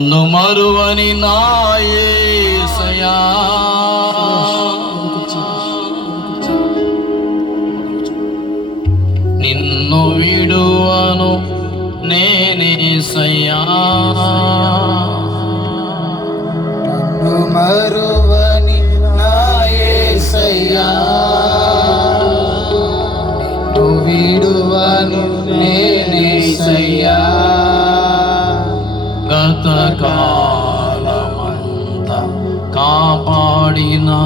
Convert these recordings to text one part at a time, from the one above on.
నన్ను మరువని నా యేసయ్యా, నిన్ను విడువను నేనేసయ్యా, నన్ను మరువని నా యేసయ్యా, నిన్ను విడువను నేనేసయ్యా. గత కాలమంతా కాపాడినా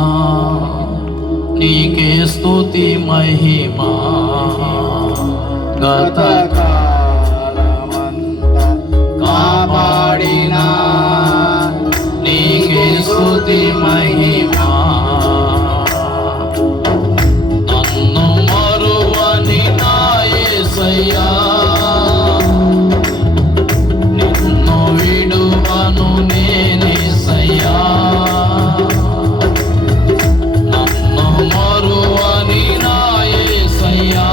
నీకే స్తుతి మహిమా. గత కాలమంతా కాపాడినా నీకే స్తుతి మహిమా. నన్ను మరువని నా యేసయ్యా, నిన్ను విడువను నేనేసయ్యా, నన్ను మరువని నా యేసయ్యా,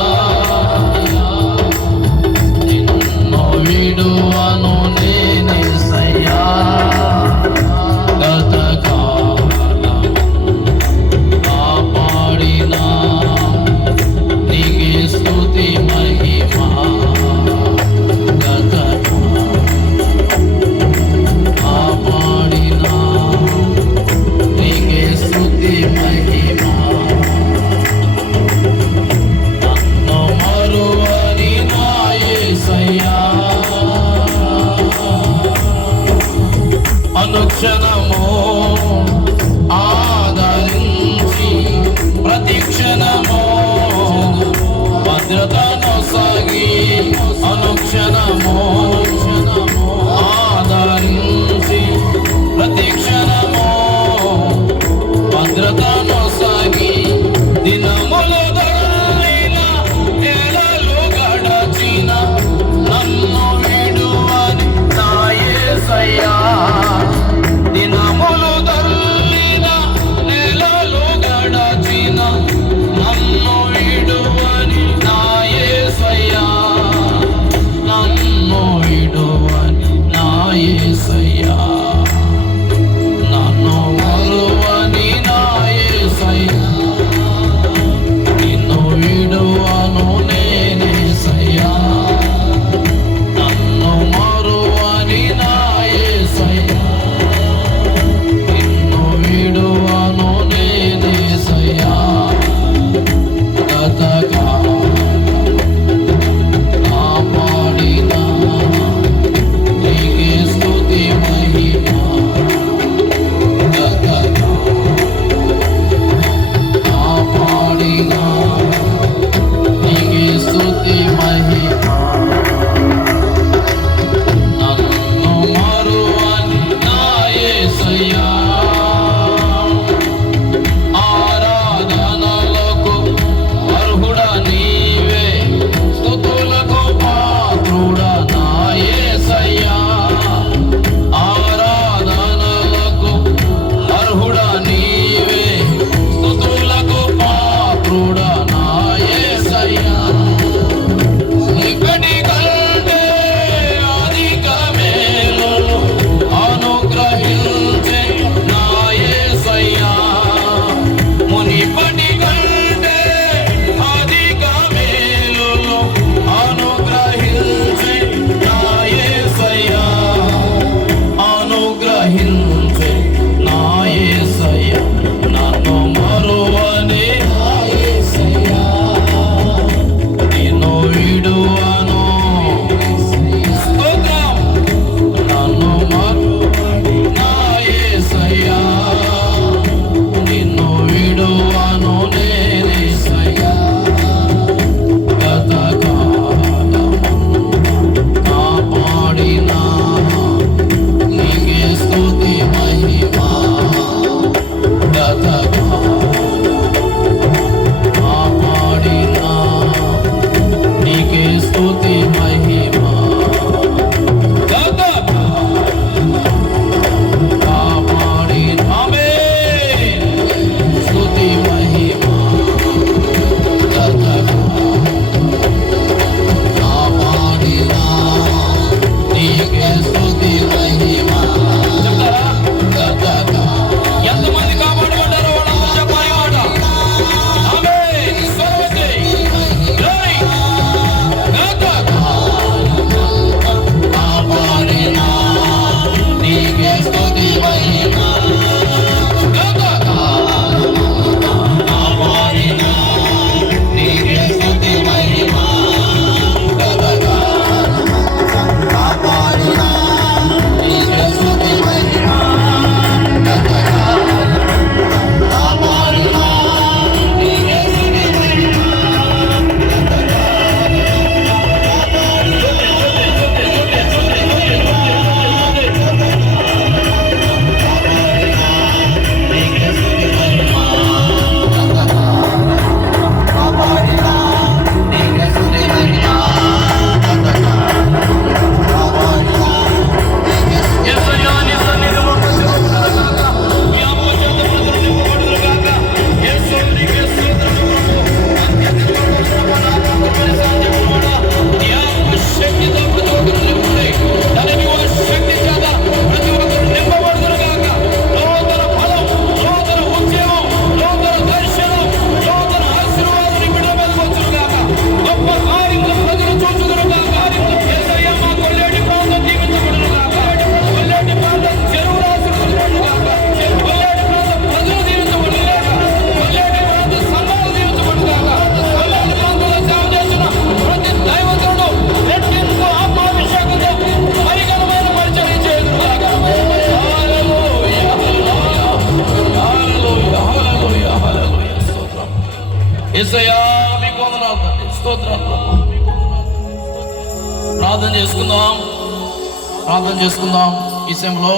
నిన్ను విడువను నేనేసయ్యా. గత కాలం కాపాడినా నీకే స్తుతి మహిమా. గత కాపాడినా నీకే స్తుతి మహిమా. నన్ను మరువని నా యేసయ్యా, అనుక్షణము ఆదరించి ప్రతిక్షణము భద్రతను సాగి, అనుక్షణము ఆదరించి ప్రతిక్షణము భద్రతను సాగి, దినములు దొరిన నెలలు గడచిన నన్ను విడువని నా యేసయ్యా, దినములు దొరిన నెలలు గడచిన నన్ను విడువని నా యేసయ్యా, నన్ను విడువని నా యేసయ్యా, నన్ను మరువని నా యేసయ్యా, నిన్ను విడువను నేనేసయ్యా, నన్ను మరువని నా యేసయ్యా, నిన్ను విడువను నేనేసయ్యా. గత కాపాడినా నీకే స్తుతి మహిమా. గత కాపాడినా నీకే స్తుతి మహిమా. నన్ను మరువని నా యేసయ్యా, ఆరాధనలకు అర్హుడా నీవే, స్తుతులకు పాత్రుడా నా యేసయ్యా, ఆరాధనలకు అర్హుడా నీవే, స్తుతులకు పాత్రుడా నా యేసయ్యా. ఇక్కడి కంటే అధిక మేలులు అనుగ్రహించే నా యేసయ్యా, మునిపటి కంటే అధిక మేలులు అనుగ్రహించే నా యేసయ్యా, అనుగ్రహించే నా యేసయ్యా, నన్ను మరువని నా యేసయ్యా, నిన్ను విడువను. స్తోత్రం. నన్ను మరువని నా యేసయ్యా, నిన్ను విడువను నేనేసయ్యా. గత కాలమంతా కాపాడినా నీకే స్తుతి యేసయ్యా మీకు వందనాలు తండ్రి, స్తోత్రాలు ప్రభు. ప్రార్థన చేసుకుందాం ఈ సమయంలో